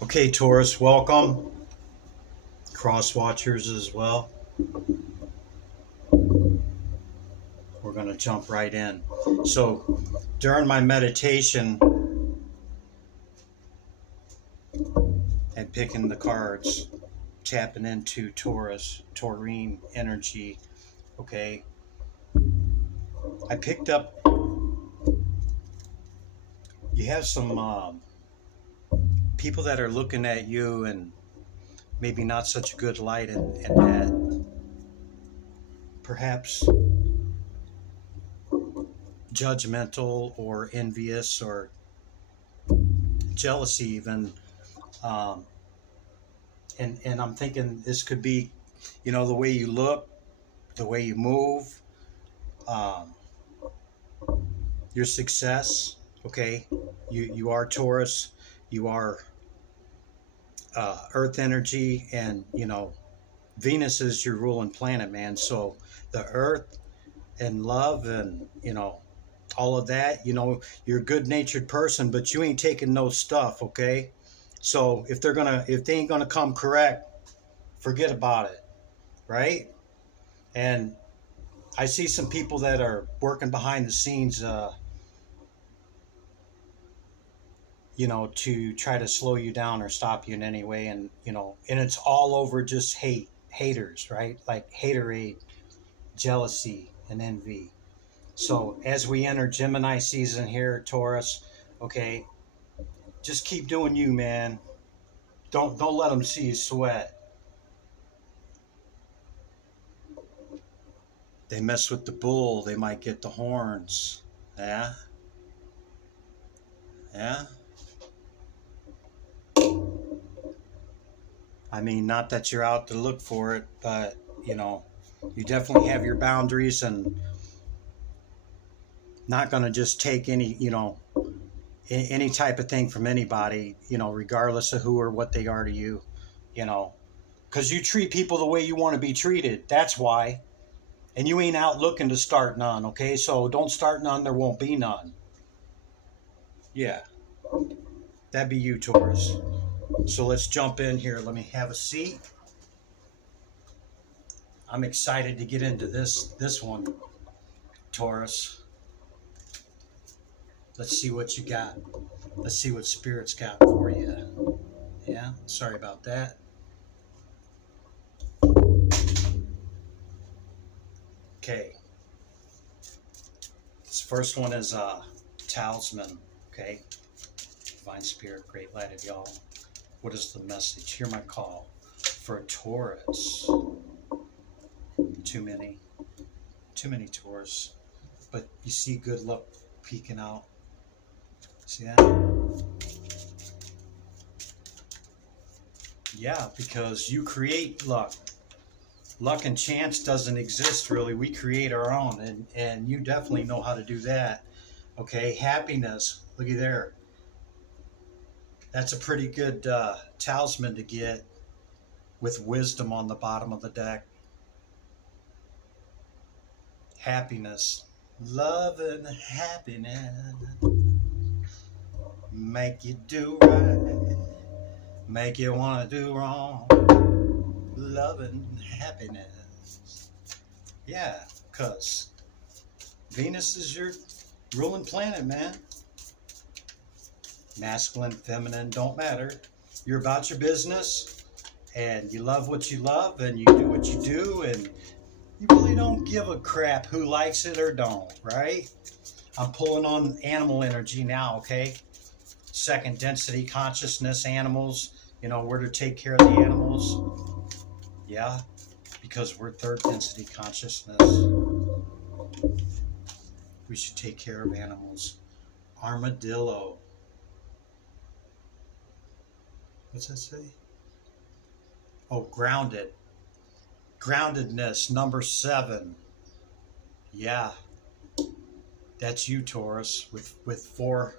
Okay, Taurus, welcome. Cross watchers as well. We're going to jump right in. So, during my meditation and picking the cards, tapping into Taurus, Taurine energy, okay, I picked up, you have some people that are looking at you and maybe not such a good light, and that perhaps judgmental or envious or jealousy even. Um, and I'm thinking this could be, the way you look, the way you move, um, your success. Okay, you are Taurus, you are Earth energy, and Venus is your ruling planet, man. So the Earth and love, and all of that. You're a good-natured person, but you ain't taking no stuff. Okay, so if they ain't gonna come correct, forget about it, right? And I see some people that are working behind the scenes, to try to slow you down or stop you in any way. And, and it's all over just haters, right? Like haterade, jealousy, and envy. So as we enter Gemini season here, Taurus, okay, just keep doing you, man. Don't let them see you sweat. They mess with the bull, they might get the horns. Yeah, yeah. I mean, not that you're out to look for it, but you definitely have your boundaries, and not going to just take any type of thing from anybody, regardless of who or what they are to you, you know, because you treat people the way you want to be treated. That's why. And you ain't out looking to start none, okay? So don't start none, there won't be none. Yeah, that'd be you, Taurus. So let's jump in here. Let me have a seat. I'm excited to get into this one, Taurus. Let's see what you got. Let's see what Spirit's got for you. Yeah, sorry about that. Okay, this first one is Talisman. Okay, Divine Spirit, great light of y'all. What is the message? Hear my call for a Taurus. Too many, too many Taurus. But you see good luck peeking out. See that? Yeah, because you create luck. Luck and chance doesn't exist really. We create our own, and you definitely know how to do that. Okay, happiness. Looky there. That's a pretty good talisman to get with wisdom on the bottom of the deck. Happiness. Love and happiness. Make you do right. Make you want to do wrong. Love and happiness. Yeah, because Venus is your ruling planet, man. Masculine, feminine, don't matter. You're about your business, and you love what you love, and you do what you do, and you really don't give a crap who likes it or don't, right? I'm pulling on animal energy now, okay? Second density consciousness, animals, we're to take care of the animals. Yeah, because we're third density consciousness. We should take care of animals. Armadillo. What's that say? Oh, grounded. Groundedness, number 7. Yeah, that's you, Taurus, with four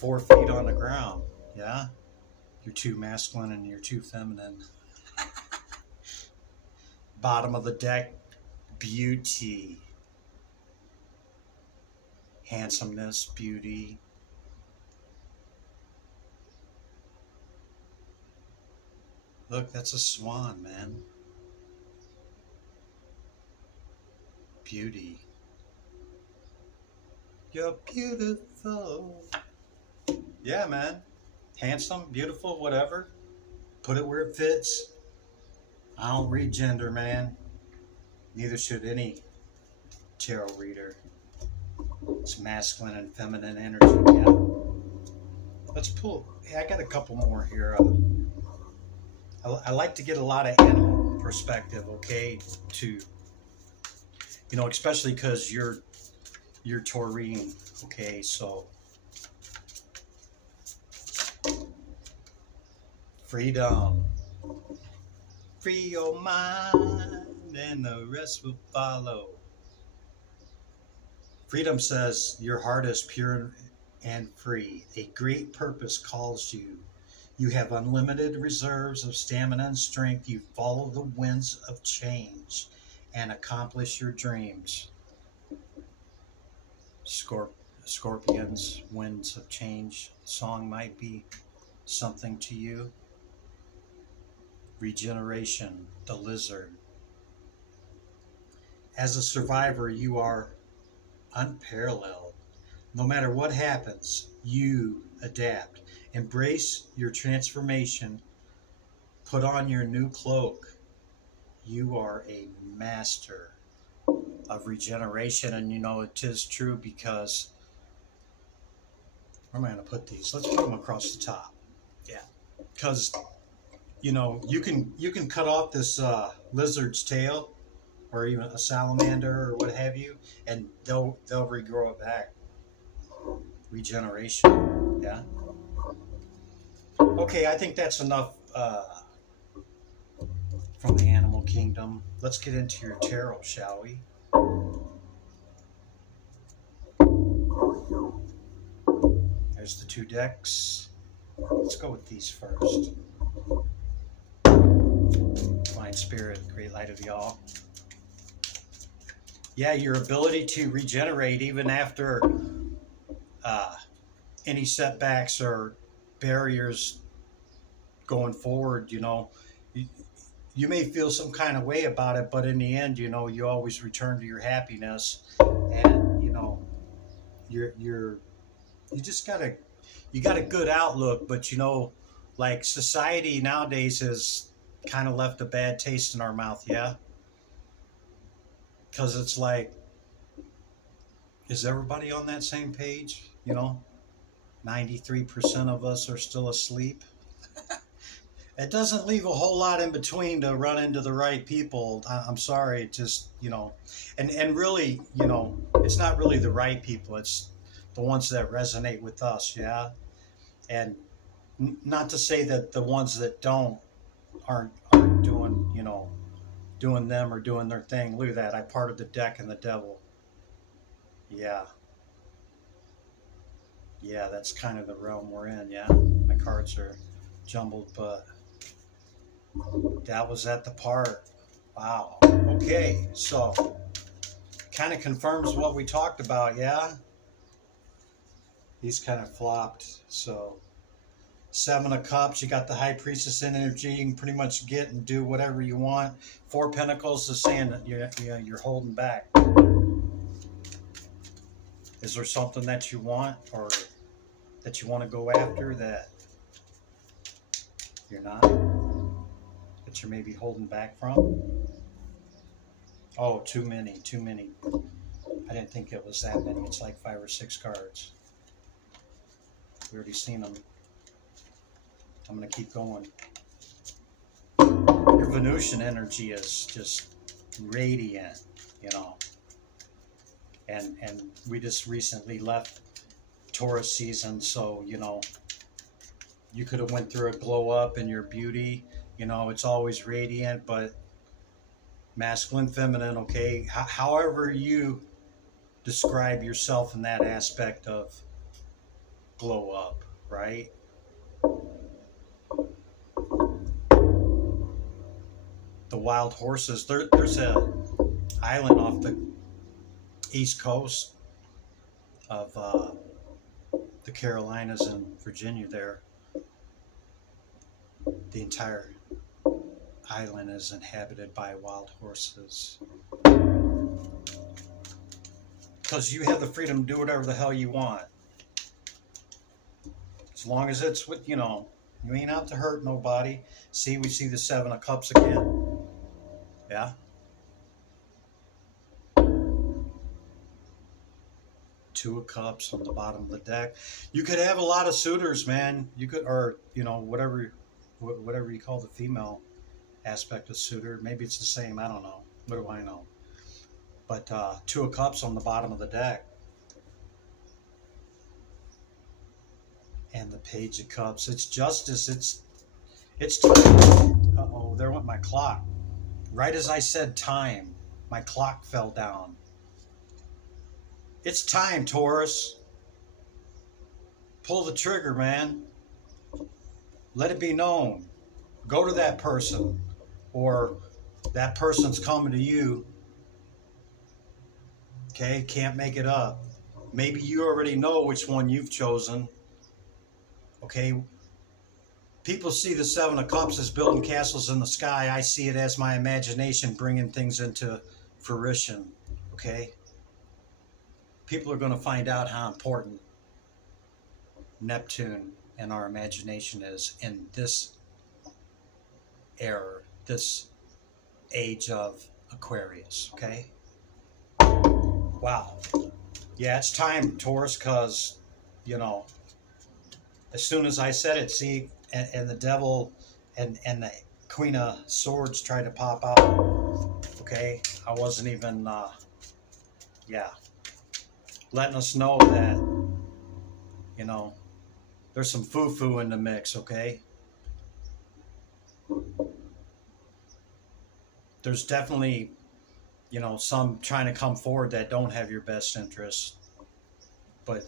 feet on the ground. Yeah, you're too masculine and you're too feminine. Bottom of the deck, beauty, handsomeness, beauty. Look, that's a swan, man. Beauty. You're beautiful. Yeah, man. Handsome, beautiful, whatever. Put it where it fits. I don't read gender, man. Neither should any tarot reader. It's masculine and feminine energy. Yeah. Let's pull. Hey, I got a couple more here. I like to get a lot of animal perspective. Okay, to especially because you're Taurine. Okay, so freedom, free your mind, and the rest will follow. Freedom says your heart is pure and free. A great purpose calls you. You have unlimited reserves of stamina and strength. You follow the winds of change and accomplish your dreams. Scorpions, winds of change song might be something to you. Regeneration, the lizard. As a survivor, you are unparalleled. No matter what happens, you adapt. Embrace your transformation. Put on your new cloak. You are a master of regeneration. And it is true because, where am I going to put these? Let's put them across the top. Yeah. Because, you can cut off this lizard's tail or even a salamander or what have you, and they'll regrow it back. Regeneration. Yeah. Okay, I think that's enough from the animal kingdom. Let's get into your tarot, shall we? There's the two decks. Let's go with these first. Divine Spirit, Great Light of the All. Yeah, your ability to regenerate even after any setbacks or barriers going forward, you may feel some kind of way about it, but in the end, you always return to your happiness, and you got a good outlook, but like society nowadays has kind of left a bad taste in our mouth, yeah, because it's like, is everybody on that same page? 93% of us are still asleep. It doesn't leave a whole lot in between to run into the right people. I'm sorry, it just, and really, it's not really the right people. It's the ones that resonate with us, yeah? And not to say that the ones that don't aren't doing, doing them or doing their thing. Look at that. I parted the deck and the devil. Yeah. Yeah, that's kind of the realm we're in, yeah? My cards are jumbled, but that was at the part. Wow. Okay, so kind of confirms what we talked about, yeah? These kind of flopped, so Seven of Cups, you got the High Priestess energy. You can pretty much get and do whatever you want. Four Pentacles is saying that you're holding back. Is there something that you want or that you want to go after that you're not? That you're maybe holding back from? Oh, too many. I didn't think it was that many. It's like 5 or 6 cards. We already seen them. I'm going to keep going. Your Venusian energy is just radiant, And we just recently left Taurus season, so, you could have went through a glow up in your beauty. It's always radiant, but masculine, feminine, okay? However you describe yourself in that aspect of glow up, right? The wild horses, there's a island off the east coast of the Carolinas and Virginia there. The entire island is inhabited by wild horses. Because you have the freedom to do whatever the hell you want. As long as it's with, you ain't out to hurt nobody. See, we see the Seven of Cups again. Yeah. Two of Cups on the bottom of the deck. You could have a lot of suitors, man. You could, or, whatever you call the female aspect of suitor. Maybe it's the same. I don't know. What do I know? But Two of Cups on the bottom of the deck. And the Page of Cups. It's justice. It's time. Uh-oh, there went my clock. Right as I said time, my clock fell down. It's time, Taurus. Pull the trigger, man. Let it be known. Go to that person, or that person's coming to you. Okay, can't make it up. Maybe you already know which one you've chosen. Okay, people see the Seven of Cups as building castles in the sky. I see it as my imagination bringing things into fruition. Okay, people are going to find out how important Neptune and our imagination is in this era, this age of Aquarius. Okay, wow. Yeah, it's time, Taurus, because, as soon as I said it, see, and the devil and the Queen of Swords tried to pop out. Okay, I wasn't even, letting us know that, there's some foo-foo in the mix, okay? There's definitely, some trying to come forward that don't have your best interests, but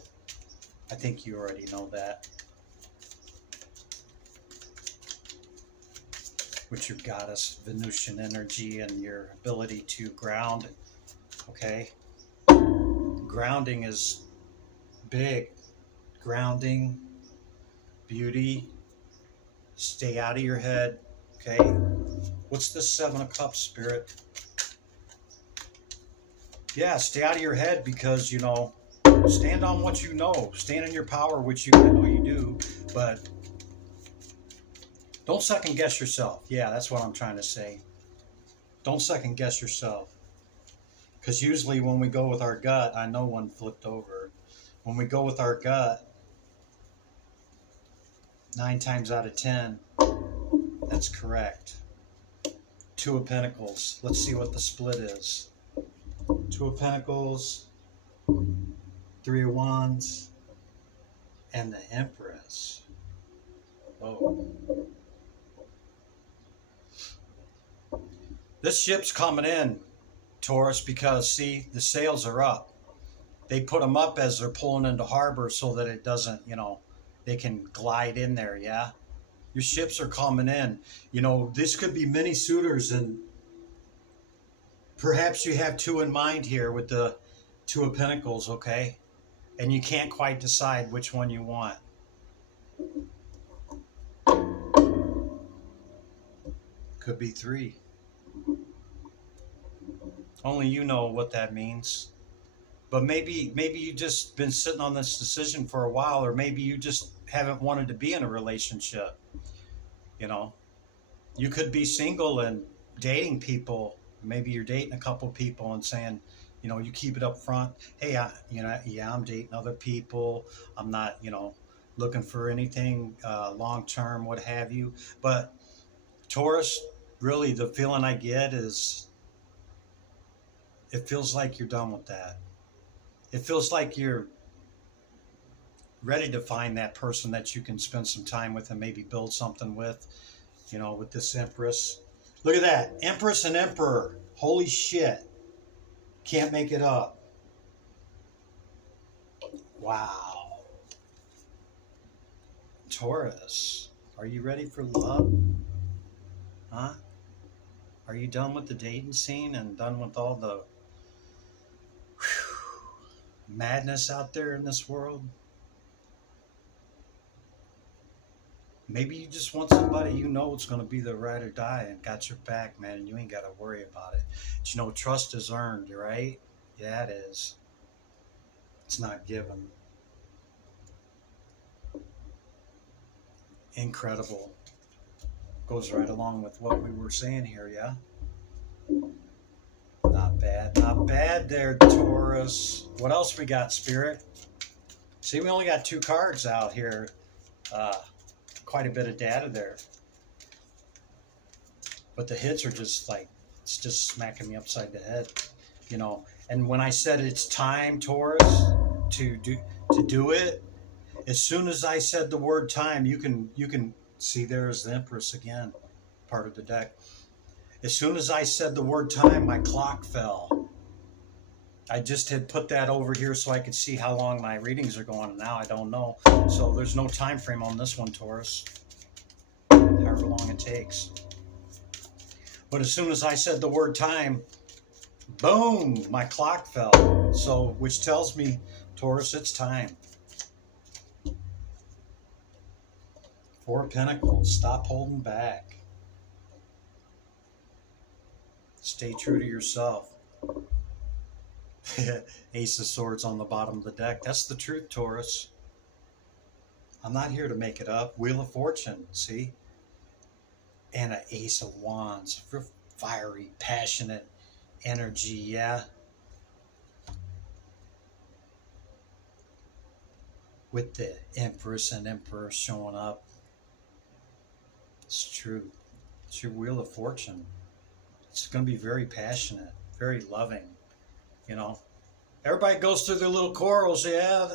I think you already know that. With your goddess Venusian energy and your ability to ground, okay? Grounding is big. Grounding, beauty, stay out of your head, okay? What's the Seven of Cups, Spirit? Yeah, stay out of your head because, stand on what you know. Stand in your power, which I know you do, but don't second guess yourself. Yeah, that's what I'm trying to say. Don't second guess yourself. Because usually when we go with our gut, I know one flipped over. When we go with our gut, 9 times out of 10, that's correct. Two of Pentacles. Let's see what the split is. Two of Pentacles, Three of Wands, and the Empress. Oh. This ship's coming in, Taurus, because, see, the sails are up. They put them up as they're pulling into harbor so that it doesn't, they can glide in there, yeah? Your ships are coming in. This could be many suitors, and perhaps you have two in mind here with the Two of Pentacles, okay? And you can't quite decide which one you want. Could be three. Only you know what that means. But maybe you just been sitting on this decision for a while, or maybe you just haven't wanted to be in a relationship. You could be single and dating people. Maybe you're dating a couple people and saying, you keep it up front. Hey, I'm dating other people. I'm not, looking for anything long term, what have you. But Taurus, really, the feeling I get is, it feels like you're done with that. It feels like you're ready to find that person that you can spend some time with and maybe build something with, with this Empress. Look at that. Empress and Emperor. Holy shit. Can't make it up. Wow. Taurus, are you ready for love? Huh? Are you done with the dating scene and done with all the madness out there in this world? Maybe you just want somebody you know it's going to be the ride or die and got your back, man, and you ain't got to worry about it. But you know, trust is earned, right? Yeah, it is. It's not given. Incredible. Goes right along with what we were saying here, yeah? Not bad. Not bad there, Taurus. What else we got, Spirit? See, we only got 2 cards out here. Quite a bit of data there. But the hits are just like, it's just smacking me upside the head, you know. And when I said it's time, Taurus, to do it, as soon as I said the word time, you can see there's the Empress again, part of the deck. As soon as I said the word time, my clock fell. I just had put that over here so I could see how long my readings are going. Now I don't know. So there's no time frame on this one, Taurus. However long it takes. But as soon as I said the word time, boom, my clock fell. So, which tells me, Taurus, it's time. 4 of Pentacles. Stop holding back. Stay true to yourself. Ace of Swords on the bottom of the deck. That's the truth, Taurus. I'm not here to make it up. Wheel of Fortune, see? And an Ace of Wands. Fiery, passionate energy, yeah? With the Empress and Emperor showing up. It's true. It's your Wheel of Fortune. It's going to be very passionate, very loving, you know? Everybody goes through their little quarrels, yeah?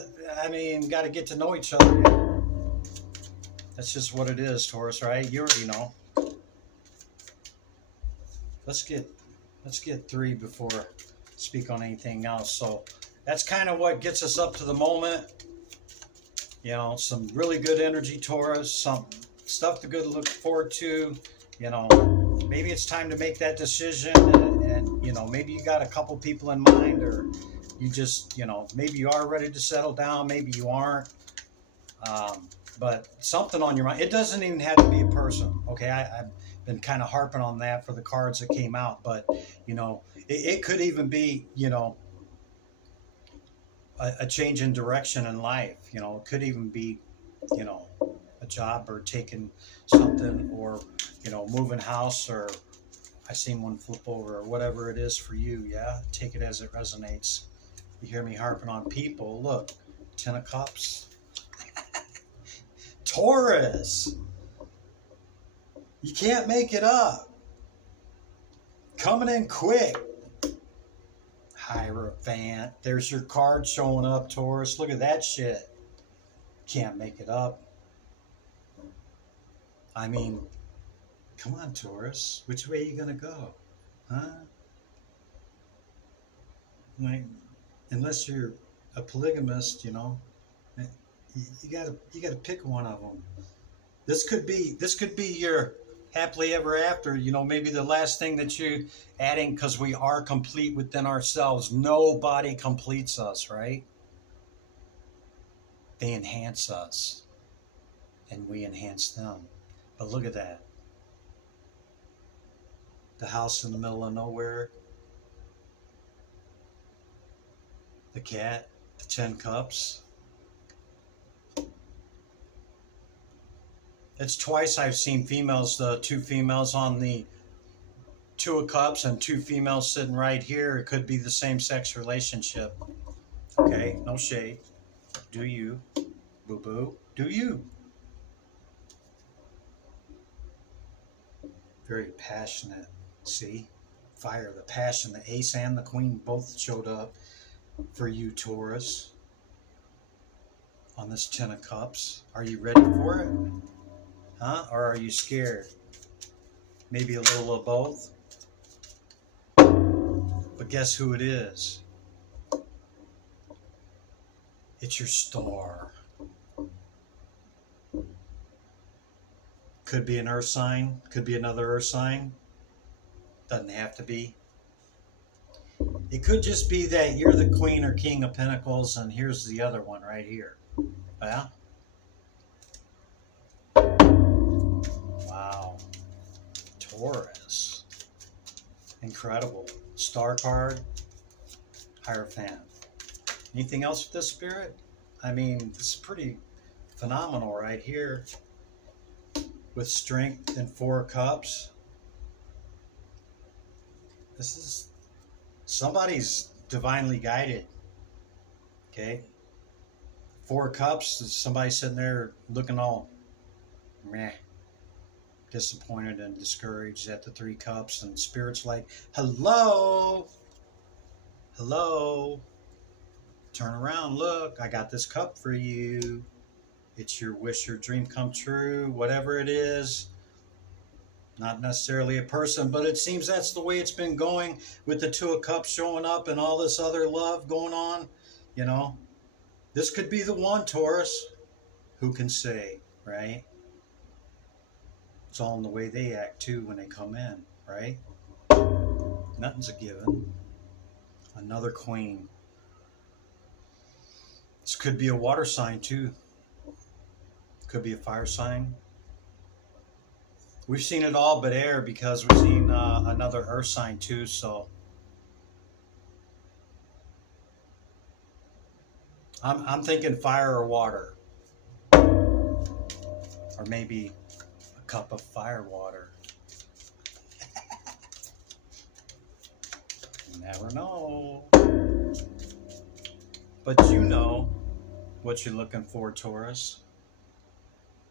I mean, got to get to know each other. Yeah? That's just what it is, Taurus, right? You already know. Let's get 3 before I speak on anything else. So that's kind of what gets us up to the moment. You know, some really good energy, Taurus. Some stuff to good look forward to. You know, maybe it's time to make that decision, and you know, maybe you got a couple people in mind, or you just, you know, maybe you are ready to settle down, maybe you aren't. But something on your mind. It doesn't even have to be a person. Okay, I've been kind of harping on that for the cards that came out, but you know, it could even be, you know, a change in direction in life. You know, it could even be, you know, a job or taking something, or you know, moving house, or I seen one flip over, or whatever it is for you. Yeah, take it as it resonates. You hear me harping on people. Look, 10 of Cups. Taurus, you can't make it up. Coming in quick. Hierophant. There's your card showing up, Taurus. Look at that shit. Can't make it up. I mean, come on, Taurus. Which way are you going to go? Huh? Like, unless you're a polygamist, you know, you gotta pick one of them. This could be your happily ever after. You know, maybe the last thing that you adding, because we are complete within ourselves. Nobody completes us, right? They enhance us, and we enhance them. But look at that. The house in the middle of nowhere. The cat. The 10 Cups. It's twice I've seen females, the 2 females on the 2 of Cups and 2 females sitting right here. It could be the same sex relationship. Okay, no shade. Do you, boo-boo? Do you? Very passionate. See? Fire, the passion. The Ace and the Queen both showed up for you, Taurus, on this 10 of Cups. Are you ready for it? Huh? Or are you scared? Maybe a little of both. But guess who it is? It's your star. Could be an earth sign. Could be another earth sign. Doesn't have to be. It could just be that you're the Queen or King of Pentacles, and here's the other one right here. Yeah? Taurus. Incredible. Star card, Hierophant. Anything else with this, Spirit? I mean, this is pretty phenomenal right here. With Strength and 4 Cups. This is somebody's divinely guided. Okay. 4 Cups is somebody sitting there looking all meh, disappointed and discouraged at the 3 Cups, and Spirit's like, hello, hello, turn around, look, I got this cup for you. It's your wish, your dream come true, whatever it is. Not necessarily a person, but it seems that's the way it's been going with the 2 of Cups showing up and all this other love going on. You know, this could be the one, Taurus. Who can say, right? It's all in the way they act too when they come in, right? Nothing's a given. Another Queen. This could be a water sign too. Could be a fire sign. We've seen it all but air because we've seen another earth sign too, so I'm thinking fire or water. Or maybe a cup of fire water. You never know. But you know what you're looking for, Taurus.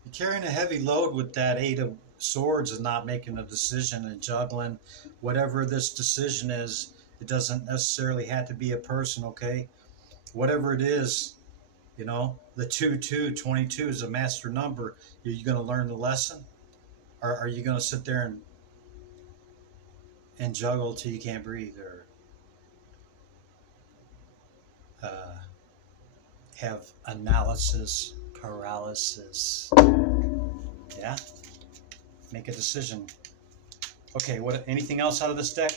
You're carrying a heavy load with that 8 of Swords and not making a decision and juggling whatever this decision is. It doesn't necessarily have to be a person, okay? Whatever it is, you know, the 22 is a master number. Are you going to learn the lesson? Or are you going to sit there and juggle till you can't breathe, or have analysis paralysis? Yeah? Make a decision. Okay, what? Anything else out of this deck,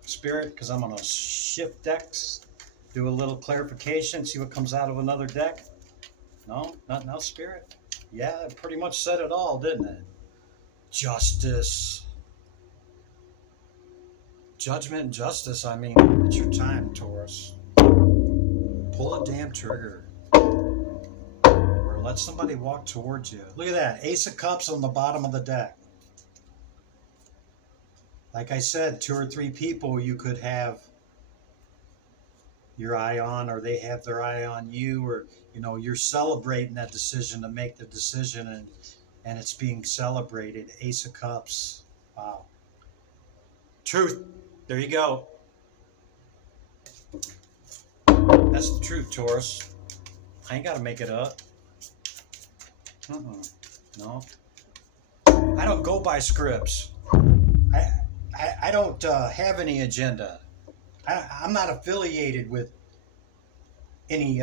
Spirit? Because I'm going to shift decks, do a little clarification, see what comes out of another deck. No? Nothing else, Spirit? Yeah, it pretty much said it all, didn't it? Justice. Judgment and justice. I mean, it's your time, Taurus. Pull a damn trigger. Or let somebody walk towards you. Look at that. Ace of Cups on the bottom of the deck. Like I said, 2 or 3 people you could have your eye on, or they have their eye on you, or, you know, you're celebrating that decision to make the decision, and it's being celebrated. Ace of Cups. Wow. Truth. There you go. That's the truth, Taurus. I ain't got to make it up. No. I don't go by scripts. I don't have any agenda. I'm not affiliated with any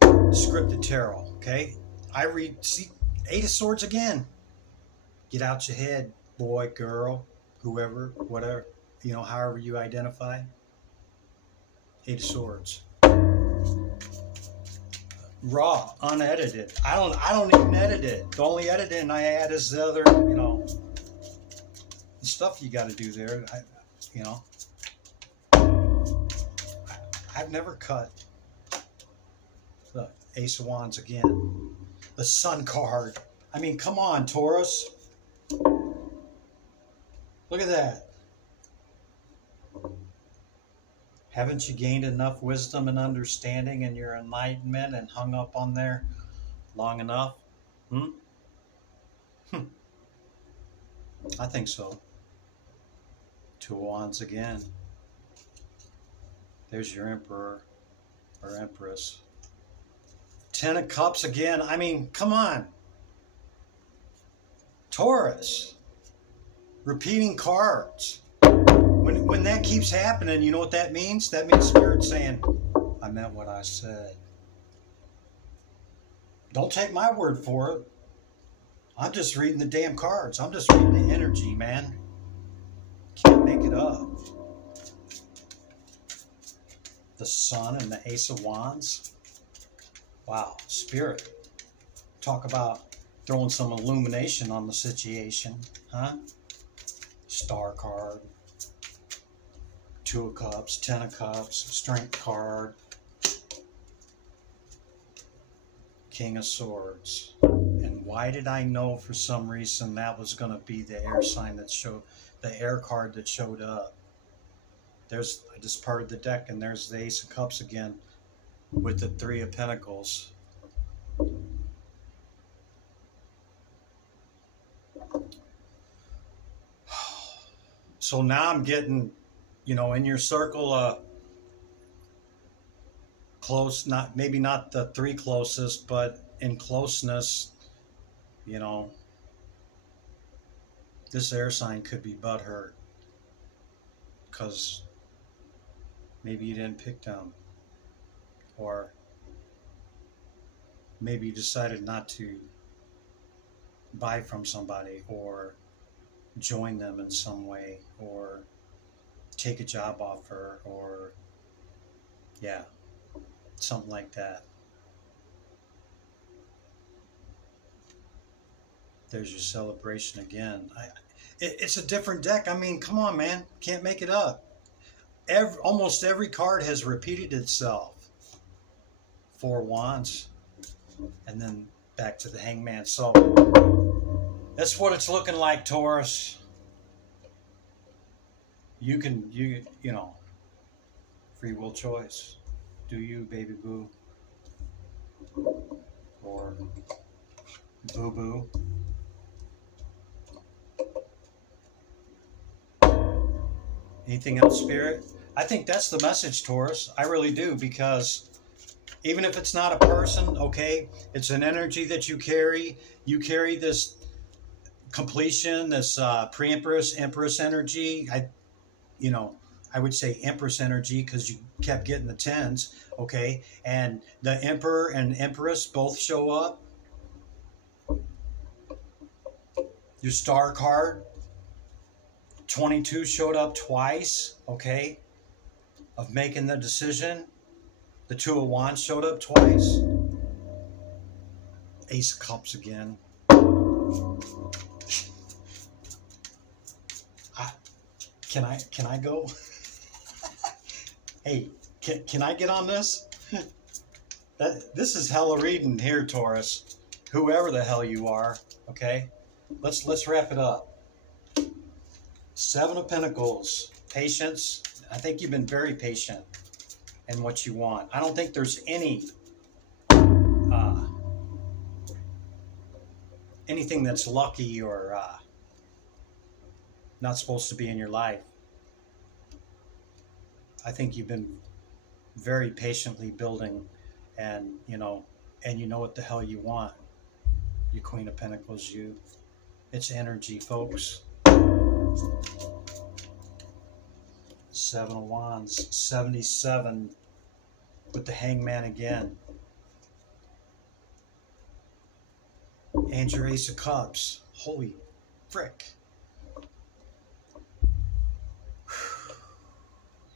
scripted tarot, okay? I read, see, 8 of Swords again. Get out your head, boy, girl, whoever, whatever, you know, however you identify. 8 of Swords. Raw, unedited. I don't even edit it. The only editing I add is the other, you know, the stuff you got to do there. You know, I've never cut the Ace of Wands again. The Sun card. I mean, come on, Taurus. Look at that. Haven't you gained enough wisdom and understanding in your enlightenment and hung up on there long enough? I think so. 2 of Wands again. There's your Emperor or Empress. 10 of Cups again. I mean, come on. Taurus. Repeating cards. When that keeps happening, you know what that means? That means Spirit saying, I meant what I said. Don't take my word for it. I'm just reading the damn cards. I'm just reading the energy, man. Can't make it up. The Sun and the Ace of Wands. Wow, Spirit. Talk about throwing some illumination on the situation, huh? Star card, Two of Cups, Ten of Cups, Strength card, King of Swords. And why did I know for some reason that was going to be the air sign that showed, the air card that showed up? There's, I just parted the deck and there's the Ace of Cups again with the Three of Pentacles. So now I'm getting, you know, in your circle, close, not maybe not the three closest, but in closeness, you know, this air sign could be butthurt because maybe you didn't pick them, or maybe you decided not to buy from somebody or join them in some way, or take a job offer, or yeah, something like that. There's your celebration again. It's a different deck. I mean, come on, man. Can't make it up. Almost every card has repeated itself. Four Wands. And then back to the Hangman. So that's what it's looking like, Taurus. You can, you know, free will choice. Do you, baby boo? Or boo boo? Anything else, Spirit? I think that's the message, Taurus. I really do, because even if it's not a person, okay, it's an energy that you carry. You carry this completion, this pre-empress, empress energy. I would say empress energy because you kept getting the tens, okay? And the emperor and empress both show up. Your star card, 22 showed up twice, okay, of making the decision. The Two of Wands showed up twice. Ace of Cups again. Can I go? Hey, can I get on this? This is hella reading here, Taurus. Whoever the hell you are, okay? Let's wrap it up. Seven of Pentacles, patience. I think you've been very patient in what you want. I don't think there's anything that's lucky or not supposed to be in your life. I think you've been very patiently building, and you know what the hell you want. You Queen of Pentacles, you. It's energy, folks. Seven of Wands, 77 with the Hangman again. And your Ace of Cups. Holy frick.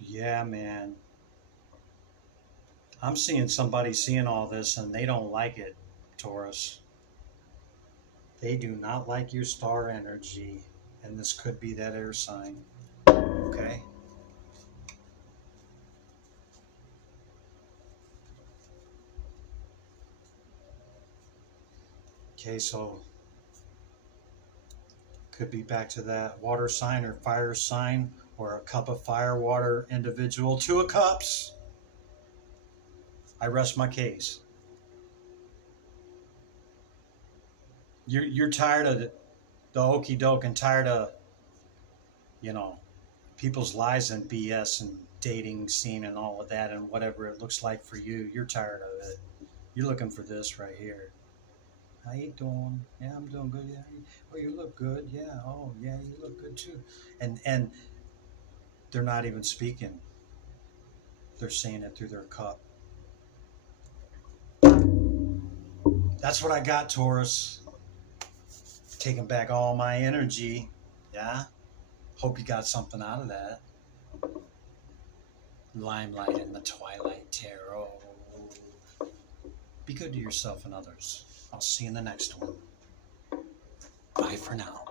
Yeah, man. I'm seeing somebody seeing all this and they don't like it, Taurus. They do not like your star energy. And this could be that air sign. Okay? Okay, so could be back to that water sign or fire sign, or a cup of fire, water individual. Two of Cups. I rest my case. You're tired of the okey doke and tired of, you know, people's lies and BS and dating scene and all of that and whatever it looks like for you. You're tired of it. You're looking for this right here. How you doing? Yeah, I'm doing good. Yeah. Oh, you look good. Yeah. Oh, yeah, you look good too. And they're not even speaking. They're saying it through their cup. That's what I got, Taurus. Taking back all my energy. Yeah. Hope you got something out of that. Limelight in the Twilight Tarot. Be good to yourself and others. I'll see you in the next one. Bye for now.